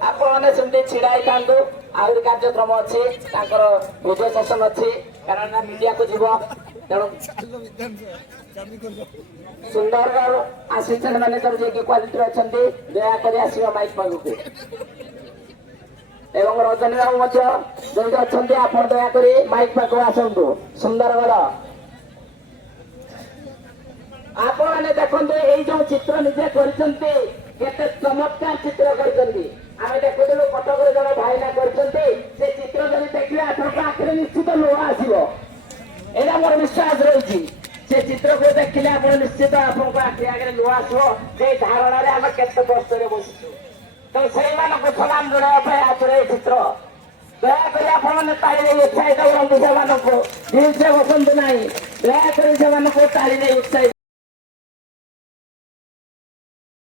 आपने सेमती छिड़ाई था आहरी कार्यक्रम अच्छी वीडियो सेसन अच्छी कारण मीडिया को जीव तेणु सुंदरगढ़ असिस्टेंट मैनेजर जी क्वालिटी अच्छा दयाकोरी आसवा माइक पाखक एवं रजनी बाबू जमी अच्छा आप दयाकोरी माइक पाखक आसतु सुंदरगढ़ आप देखते ये जो चित्र निजे कर चमत्कार चित्र कर देखु कटक जन भाईना कर चित्र जब देखिए आप आखिर निश्चित लुह आसो यहाँ मोर विश्वास रही से चित्र को देखिले आप निश्चित आपको आखि आगे लुह आसो धारणा आम के कष्ट बसु तो से सलाम जोड़ा आसरे चित्र दयाकोरी आपने ताली उत्साहित करते से बसतु ना दयाकोरी से ताली उत्साहित